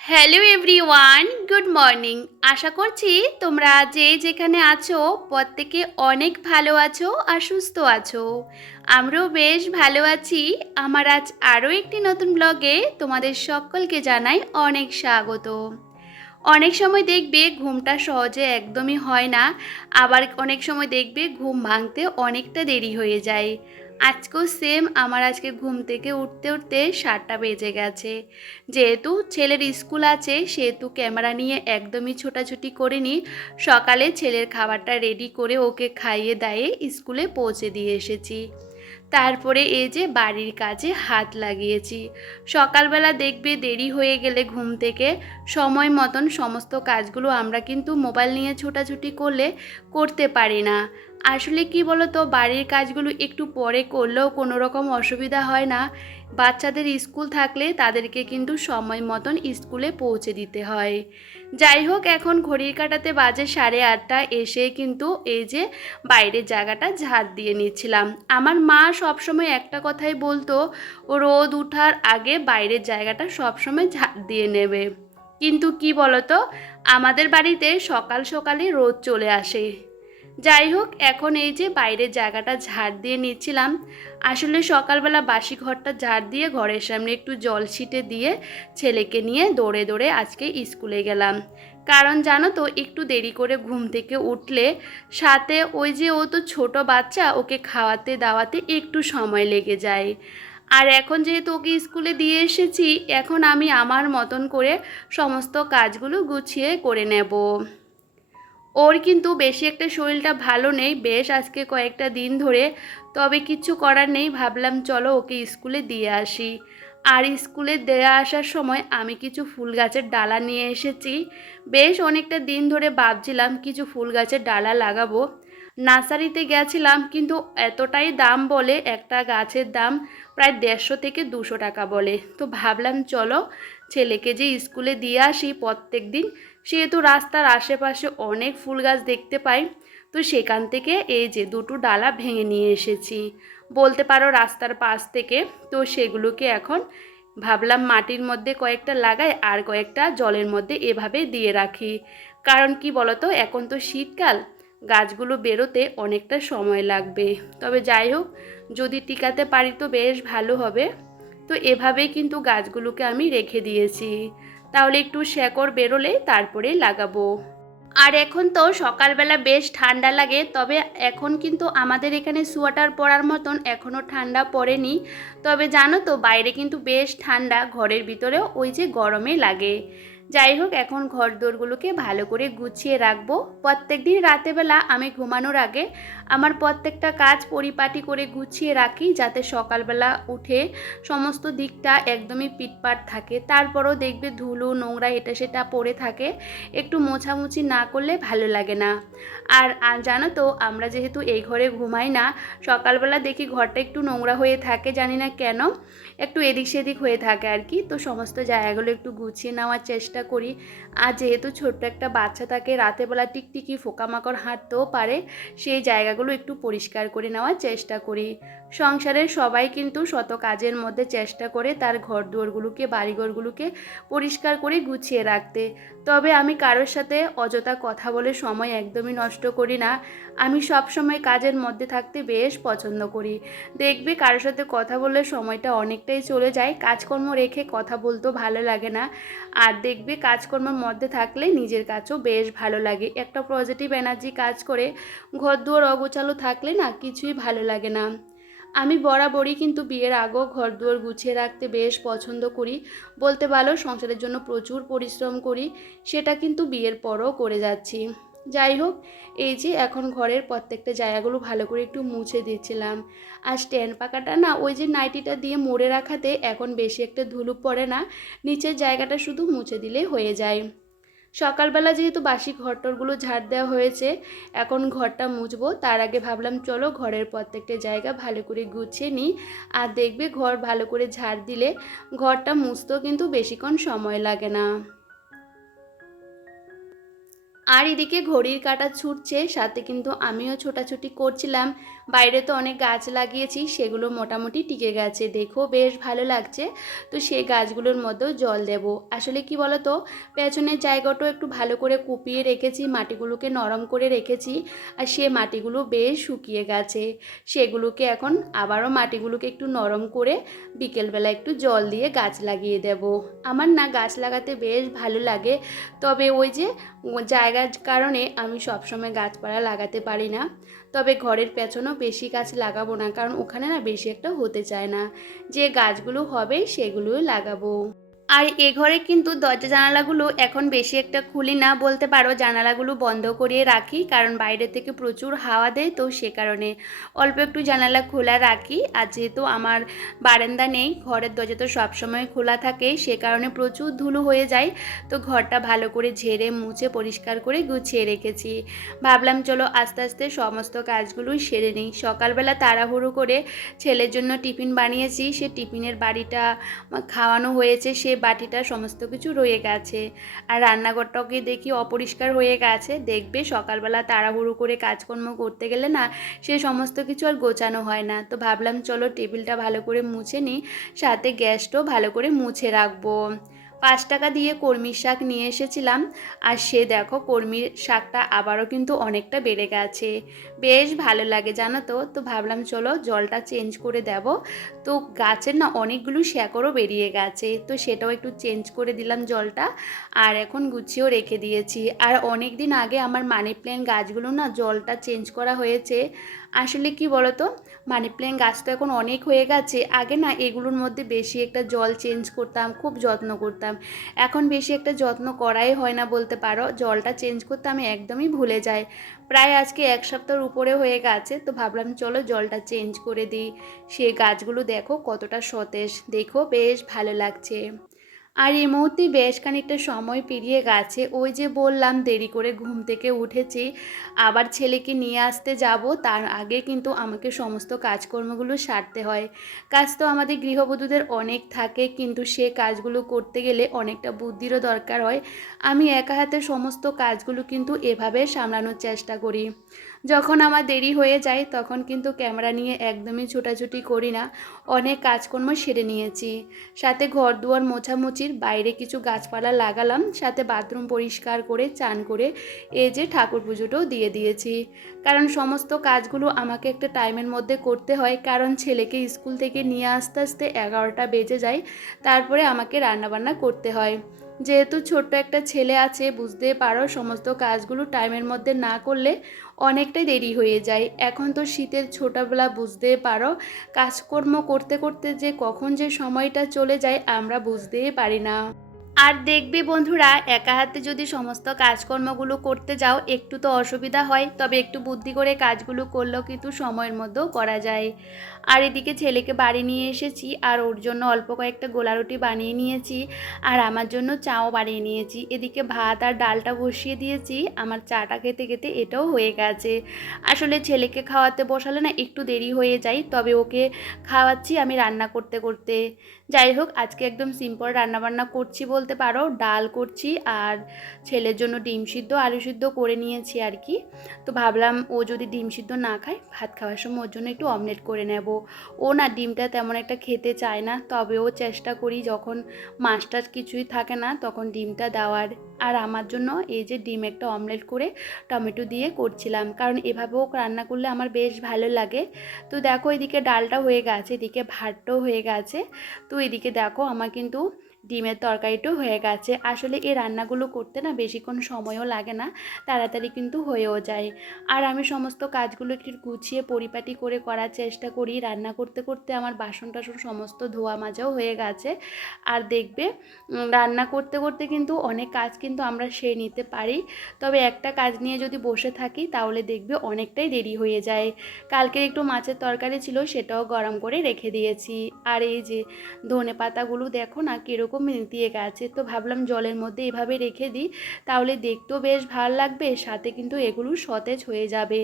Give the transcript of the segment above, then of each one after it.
Hello everyone good morning আশা করছি তোমরা যে যেখানে আছো, প্রত্যেকে অনেক ভালো আছো আর সুস্থ আছো। আমরাও বেশ ভালো আছি। আমার আজ আরও একটি নতুন ব্লগে তোমাদের সকলকে জানাই অনেক স্বাগত। অনেক সময় দেখবে ঘুমটা সহজে একদমই হয় না, আবার অনেক সময় দেখবে ঘুম ভাঙতে অনেকটা দেরি হয়ে যায়। আজকেও সেম আমার আজকে ঘুম থেকে উঠতে উঠতে সাতটা বেজে গেছে। যেহেতু ছেলের স্কুল আছে, সেহেতু ক্যামেরা নিয়ে একদমই ছোটাছুটি করিনি। সকালে ছেলের খাবারটা রেডি করে ওকে খাইয়ে দায়ে স্কুলে পৌঁছে দিয়ে এসেছি। তারপরে এই যে বাড়ির কাজে হাত লাগিয়েছি। সকালবেলা দেখবে দেরি হয়ে গেলে ঘুম থেকে। সময় মতন সমস্ত কাজগুলো আমরা কিন্তু মোবাইল নিয়ে ছোটাছুটি করলে, করতে পারি না। আসলে কি বলতো, বাড়ির কাজগুলো একটু পরে করলেও কোনো রকম অসুবিধা হয় না। বাচ্চাদের স্কুল থাকলে তাদেরকে কিন্তু সময় মতন স্কুলে পৌঁছে দিতে হয়। যাই হোক, এখন ঘড়ির কাটাতে বাজে সাড়ে আটটা এসে কিন্তু এই যে বাইরের জায়গাটা ঝাড় দিয়ে নিচ্ছিলাম। আমার মা সবসময় একটা কথাই বলতো ও রোদ উঠার আগে বাইরের জায়গাটা সবসময় ঝাড় দিয়ে নেবে। কিন্তু কি বলতো, আমাদের বাড়িতে সকাল সকালে রোদ চলে আসে। যাই হোক, এখন এই যে বাইরের জায়গাটা ঝাড় দিয়ে নিচ্ছিলাম। আসলে সকালবেলা বাসি ঘরটা ঝাড় দিয়ে ঘরের সামনে একটু জল ছিটে দিয়ে ছেলেকে নিয়ে দৌড়ে দৌড়ে আজকে স্কুলে গেলাম। কারণ জানো তো, একটু দেরি করে ঘুম থেকে উঠলে সাথে ওই যে ও তো ছোট বাচ্চা, ওকে খাওয়াতে দাওয়াতে একটু সময় লেগে যায়। আর এখন যেহেতু ওকে স্কুলে দিয়ে এসেছি, এখন আমি আমার মতন করে সমস্ত কাজগুলো গুছিয়ে করে নেব। ওর কিন্তু বেশি একটা শরীরটা ভালো নেই। বেশ আজকে কয়েকটা দিন ধরে তবে কিছু করার নেই। ভাবলাম, চলো ওকে স্কুলে দিয়ে আসি। আর স্কুলে দেয়া আসার সময় আমি কিছু ফুল গাছের ডালা নিয়ে এসেছি। বেশ অনেকটা দিন ধরে ভাবছিলাম, কিছু ফুল গাছের ডালা লাগাবো। নার্সারিতে গেছিলাম, কিন্তু এতটাই দাম বলে একটা গাছের দাম প্রায় দেড়শো থেকে দুশো টাকা বলে। তো ভাবলাম, চলো ছেলেকে যে স্কুলে দিয়ে আসি, প্রত্যেক দিন সেহেতু রাস্তার আশেপাশে অনেক ফুল গাছ দেখতে পাই, তো সেখান থেকে এই যে দুটো ডালা ভেঙে নিয়ে এসেছি। বলতে পারো রাস্তার পাশ থেকে, তো সেগুলোকে এখন ভাবলাম মাটির মধ্যে কয়েকটা লাগাই আর কয়েকটা জলের মধ্যে এভাবে দিয়ে রাখি। কারণ কি বলতো, এখন তো শীতকাল, গাছগুলো বেরোতে অনেকটা সময় লাগবে। তবে যাই হোক, যদি টিকাতে পারি তো বেশ ভালো হবে। তো এভাবেই কিন্তু গাছগুলোকে আমি রেখে দিয়েছি। তাহলে একটু শেকড় বেরোলে তারপরে লাগাবো। আর এখন তো সকালবেলা বেশ ঠান্ডা লাগে, তবে এখন কিন্তু আমাদের এখানে সোয়াটার পরার মতন এখনও ঠান্ডা পড়েনি। তবে জানো তো, বাইরে কিন্তু বেশ ঠান্ডা, ঘরের ভিতরেও ওই যে গরমে লাগে। যাই হোক, এখন ঘর দোরগুলোকে ভালো করে গুছিয়ে রাখব। প্রত্যেক দিন রাতেবেলা আমি ঘুমানোর আগে আমার প্রত্যেকটা কাজ পরিপাটি করে গুছিয়ে রাখি যাতে সকালবেলা উঠে সমস্ত দিকটা একদমই পিটপাট থাকে। তারপরও দেখবে ধুলো, নোংরা এটা সেটা পড়ে থাকে। একটু মোছামুছি না করলে ভালো লাগে না। আর জানো তো, আমরা যেহেতু এই ঘরে ঘুমাই না, সকালবেলা দেখি ঘরটা একটু নোংরা হয়ে থাকে জানি না কেন, একটু এদিক সেদিক হয়ে থাকে আর কি। তো সমস্ত জায়গাগুলো একটু গুছিয়ে নেওয়ার চেষ্টা করি। আর যেহেতু ছোট্ট একটা বাচ্চা থাকে রাতেবেলা টিকটিকি পোকামাকড় হাঁটতেও পারে, সেই জায়গাগুলো একটু পরিষ্কার করে নেওয়ার চেষ্টা করি। সংসারের সবাই কিন্তু শত কাজের মধ্যে চেষ্টা করে তার ঘর দুয়ারগুলোকে বাড়িঘরগুলোকে পরিষ্কার করে গুছিয়ে রাখতে। তবে আমি কারোর সাথে অযথা কথা বলে সময় একদমই নষ্ট করি না। আমি সব সময় কাজের মধ্যে থাকতে বেশ পছন্দ করি। দেখবে কারোর সাথে কথা বললে সময়টা অনেকটাই চলে যায়, কাজকর্ম রেখে কথা বলতেও ভালো লাগে না। আর দেখবে কাজকর্মের মধ্যে থাকলে নিজের কাছেও বেশ ভালো লাগে। একটা পজিটিভ এনার্জি কাজ করে ঘর দুয়ার অগোছালো থাকলে না কিছুই ভালো লাগে না। আমি বরাবরই কিন্তু বিয়ের আগেও ঘর দুয়ার গুছিয়ে রাখতে বেশ পছন্দ করি। বলতে ভালো সংসারের জন্য প্রচুর পরিশ্রম করি, সেটা কিন্তু বিয়ের পরও করে যাচ্ছি। যাই হোক, এই যে এখন ঘরের প্রত্যেকটা জায়গাগুলো ভালো করে একটু মুছে দিচ্ছিলাম। আর স্ট্যান্ড পাকাটা না ওই যে নাইটিটা দিয়ে মোড়ে রাখাতে এখন বেশি একটা ধুলো পড়ে না, নিচের জায়গাটা শুধু মুছে দিলে হয়ে যায়। সকালবেলা যেহেতু বাসি ঘরটরগুলো ঝাড় দেওয়া হয়েছে, এখন ঘরটা মুছবো। তার আগে ভাবলাম, চলো ঘরের প্রত্যেকটা জায়গা ভালো করে গুছিয়ে নিই। আর দেখবে ঘর ভালো করে ঝাড় দিলে ঘরটা মুছতেও কিন্তু বেশিক্ষণ সময় লাগে না। আর এদিকে ঘড়ির কাঁটা ছুটছে, সাথে কিন্তু আমিও ছোটাছুটি করছিলাম। বাইরে তো অনেক গাছ লাগিয়েছি, সেগুলো মোটামুটি টিকে গেছে। দেখো বেশ ভালো লাগছে। তো সেই গাছগুলোর মধ্যেও জল দেব। আসলে কি বলতো, পেছনের জায়গাটাও একটু ভালো করে কুপিয়ে রেখেছি, মাটিগুলোকে নরম করে রেখেছি, আর সে মাটিগুলো বেশ শুকিয়ে গেছে। সেগুলোকে এখন আবারও মাটিগুলোকে একটু নরম করে বিকেলবেলা একটু জল দিয়ে গাছ লাগিয়ে দেব। আমার না গাছ লাগাতে বেশ ভালো লাগে, তবে ওই যে জায়গার কারণে আমি সবসময় গাছপালা লাগাতে পারি না। তবে ঘরের পেছনেও বেশি গাছ লাগাবো না, কারণ ওখানে না বেশি একটা হতে চায় না। যে গাছগুলো হবে সেগুলোই লাগাবো। আর এ ঘরে কিন্তু দরজা জানালাগুলো এখন বেশি একটা খুলি না বলতে পারো। জানালাগুলো বন্ধ করিয়ে রাখি, কারণ বাইরে থেকে প্রচুর হাওয়া দেয় তো সে কারণে। অল্প একটু জানালা খোলা রাখি, আর যেহেতু আমার বারান্দা নেই, ঘরের দরজা তো সবসময় খোলা থাকে, সে কারণে প্রচুর ধুলো হয়ে যায়। তো ঘরটা ভালো করে ঝেড়ে, মুছে, পরিষ্কার করে গুছিয়ে রেখেছি। ভাবলাম চলো আস্তে আস্তে সমস্ত কাজগুলোই সেরে নিই। সকালবেলা তাড়াহুড়ো করে ছেলের জন্য টিফিন বানিয়েছি, সে টিফিনের বাড়িটা খাওয়ানো হয়েছে, সে বাটিটা সমস্ত কিছু রয়ে গেছে। আর রান্নাঘরটাকে দেখি অপরিষ্কার হয়ে গেছে। দেখবে সকালবেলা তাড়াহুড়ো করে কাজকর্ম করতে গেলে না সে সমস্ত কিছু আর গোছানো হয় না। তো ভাবলাম চলো টেবিলটা ভালো করে মুছে নিই, সাথে গ্যাসটাও ভালো করে মুছে রাখব। পাঁচ টাকা দিয়ে কর্মীর শাক নিয়ে এসেছিলাম। আর সে দেখো কর্মীর শাকটা আবারও কিন্তু অনেকটা বেড়ে গেছে। বেশ ভালো লাগে, জানো তো? তো ভাবলাম চলো জলটা চেঞ্জ করে দেব। তো গাছের না অনেকগুলো শ্যাকরও বেরিয়ে গেছে। তো সেটাও একটু চেঞ্জ করে দিলাম জলটা। আর এখন গুছিয়েও রেখে দিয়েছি। আর অনেক দিন আগে আমার মানি প্ল্যান্ট গাছগুলো না জলটা চেঞ্জ করা হয়েছে। আসলে কি বলতো? মানি প্ল্যান্ট গাছ তো এখন অনেক হয়ে গেছে। আগে না এগুলোর মধ্যে বেশি একটা জল চেঞ্জ করতাম, খুব যত্ন করতাম। এখন বেশি একটা যত্ন করাই হয় না বলতে পারো। জলটা চেঞ্জ করতে আমি একদমই ভুলে যাই। প্রায় আজকে এক সপ্তাহের উপরে হয়ে গেছে, তো ভাবলাম চলো জলটা চেঞ্জ করে দিই। সে গাছগুলো দেখো কতটা সতেজ। দেখো বেশ ভালো লাগছে। আর এই মুহূর্তে বেশ খানিকটা সময় পেরিয়ে গেছে। ওই যে বললাম, দেরি করে ঘুম থেকে উঠেছি। আবার ছেলেকে নিয়ে আসতে যাব। তার আগে কিন্তু আমাকে সমস্ত কাজকর্মগুলো সারতে হয়। কাজ তো আমাদের গৃহবধূদের অনেক থাকে, কিন্তু সে কাজগুলো করতে গেলে অনেকটা বুদ্ধিরও দরকার হয়। আমি একা হাতে সমস্ত কাজগুলো কিন্তু এভাবে সামলানোর চেষ্টা করি। যখন আমার দেরি হয়ে যায় তখন কিন্তু ক্যামেরা নিয়ে একদমই ছোটাছুটি করি না। অনেক কাজকর্ম সেরে নিয়েছি। সাথে ঘর দুয়ার মোছামুছির বাইরে কিছু গাছপালা লাগালাম, সাথে বাথরুম পরিষ্কার করে, চান করে এই যে ঠাকুর পুজোটাও দিয়ে দিয়েছি। কারণ সমস্ত কাজগুলো আমাকে একটা টাইমের মধ্যে করতে হয়, কারণ ছেলেকে স্কুল থেকে নিয়ে আসতে আসতে এগারোটা বেজে যায়, তারপরে আমাকে রান্নাবান্না করতে হয়। যেহেতু ছোট্ট একটা ছেলে আছে, বুঝতে পারো সমস্ত কাজগুলো টাইমের মধ্যে না করলে অনেকটাই দেরি হয়ে যায়। এখন তো শীতের ছোটোবেলা, বুঝতে পারো। কাজকর্ম করতে করতে যে কখন যে সময়টা চলে যায়, আমরা বুঝতেই পারি না। আর দেখবে বন্ধুরা, একা হাতে যদি সমস্ত কাজকর্মগুলো করতে যাও, একটু তো অসুবিধা হয়, তবে একটু বুদ্ধি করে কাজগুলো করলেও কিন্তু সময়ের মধ্যেও করা যায়। আর এদিকে ছেলেকে বাড়ি নিয়ে এসেছি আর ওর জন্য অল্প কয়েকটা গোলা রুটি বানিয়ে নিয়েছি আর আমার জন্য চাও বানিয়ে নিয়েছি। এদিকে ভাত আর ডালটা বসিয়ে দিয়েছি। আমার চাটা খেতে খেতে এটাও হয়ে গেছে। আসলে ছেলেকে খাওয়াতে বসালে না একটু দেরি হয়ে যায়, তবে ওকে খাওয়াচ্ছি আমি রান্না করতে করতে। যাই হোক, আজকে একদম সিম্পল রান্নাবান্না করছি বলতে পারো। ডাল করছি আর ছেলের জন্য ডিম সিদ্ধ, আলু সিদ্ধ করে নিয়েছি আর কি। তো ভাবলাম ও যদি ডিম সিদ্ধ না খায়, ভাত খাওয়ার সময় ওর জন্য একটু অমলেট করে নেব। ও না ডিমটা তেমন একটা খেতে চায় না তবেও চেষ্টা করি যখন মাছ টাছ কিছুই থাকে না তখন ডিমটা দেওয়ার। আর আমার জন্য এই যে ডিম একটা অমলেট করে টমেটো দিয়ে করছিলাম, কারণ এভাবেও রান্না করলে আমার বেশ ভালো লাগে। তো দেখো এদিকে ডালটা হয়ে গেছে, এদিকে ভাতটাও হয়ে গেছে। তো এদিকে দেখো আমার কিন্তু ডিমের তরকারিটাও হয়ে গেছে। আসলে এই রান্নাগুলো করতে না বেশিক্ষণ সময়ও লাগে না, তাড়াতাড়ি কিন্তু হয়েও যায়। আর আমি সমস্ত কাজগুলো একটু গুছিয়ে পরিপাটি করে করার চেষ্টা করি। রান্না করতে করতে আমার বাসন টাসন সমস্ত ধোয়া মাজাও হয়ে গেছে। আর দেখবে রান্না করতে করতে কিন্তু অনেক কাজ কিন্তু আমরা সেরে নিতে পারি। তবে একটা কাজ নিয়ে যদি বসে থাকি, তাহলে দেখবে অনেকটাই দেরি হয়ে যায়। কালকে একটু মাছের তরকারি ছিল, সেটাও গরম করে রেখে দিয়েছি। আর এই যে ধনে পাতাগুলো দেখো না কীরকম দিয়ে গেছে। তো ভাবলাম জলের মধ্যে এভাবে রেখে দিই, তাহলে দেখতেও বেশ ভালো লাগবে, সাথে কিন্তু এগুলো সতেজ হয়ে যাবে।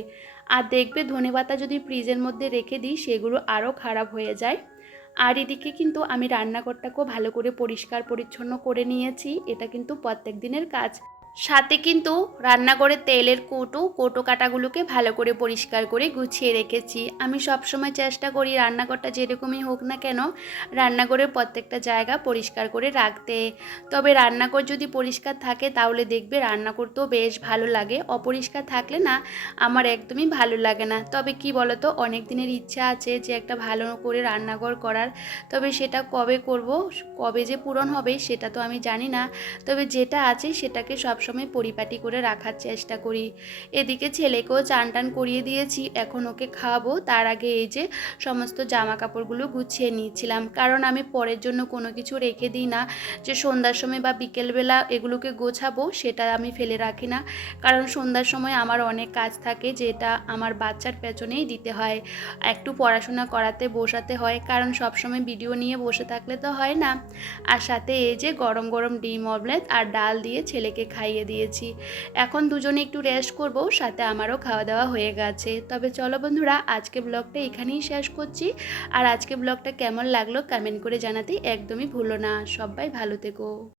আর দেখবে ধনে পাতা যদি ফ্রিজের মধ্যে রেখে দিই, সেগুলো আরও খারাপ হয়ে যায়। আর এদিকে কিন্তু আমি রান্নাঘরটাকেও ভালো করে পরিষ্কার পরিচ্ছন্ন করে নিয়েছি, এটা কিন্তু প্রত্যেক দিনের কাজ। সাথে কিন্তু রান্নাঘরের তেলের কৌটো কৌটো কাটাগুলোকে ভালো করে পরিষ্কার করে গুছিয়ে রেখেছি। আমি সবসময় চেষ্টা করি রান্নাঘরটা যেরকমই হোক না কেন, রান্নাঘরের প্রত্যেকটা জায়গা পরিষ্কার করে রাখতে। তবে রান্নাঘর যদি পরিষ্কার থাকে, তাহলে দেখবে রান্না করতেও বেশ ভালো লাগে। অপরিষ্কার থাকলে না, আমার একদমই ভালো লাগে না। তবে কি বলতো, অনেক দিনের ইচ্ছা আছে যে একটা ভালো করে রান্নাঘর করার। তবে সেটা কবে করব, কবে যে পূরণ হবে সেটা তো আমি জানি না। তবে যেটা আছে সেটাকে সবসময় পরিপাটি করে রাখার চেষ্টা করি। এদিকে ছেলেকেও চান টান করিয়ে দিয়েছি, এখন ওকে খাওয়াবো। তার আগে এই যে সমস্ত জামা কাপড়গুলো গুছিয়ে নিয়েছিলাম কারণ আমি পরের জন্য কোনো কিছু রেখে দিই না। যে সন্ধ্যার সময় বা বিকেলবেলা এগুলোকে গোছাবো, সেটা আমি ফেলে রাখি না। কারণ সন্ধ্যার সময় আমার অনেক কাজ থাকে, যেটা আমার বাচ্চার পেছনেই দিতে হয়। একটু পড়াশোনা করাতে বসাতে হয়, কারণ সবসময় ভিডিও নিয়ে বসে থাকলে তো হয় না। আর সাথে এই যে গরম গরম ডিম, অমলেট আর ডাল দিয়ে ছেলেকে খাইয়ে দিয়েছি। এখন দুজনে একটু রেস্ট করব, সাথে আমারও খাওয়া দাওয়া হয়ে গেছে। তবে চলো বন্ধুরা, আজকে ব্লগটা এখানেই শেষ করছি। আর আজকে ব্লগটা কেমন লাগল কমেন্ট করে জানাতে একদমই ভুলো না। সবাই ভালো থেকো।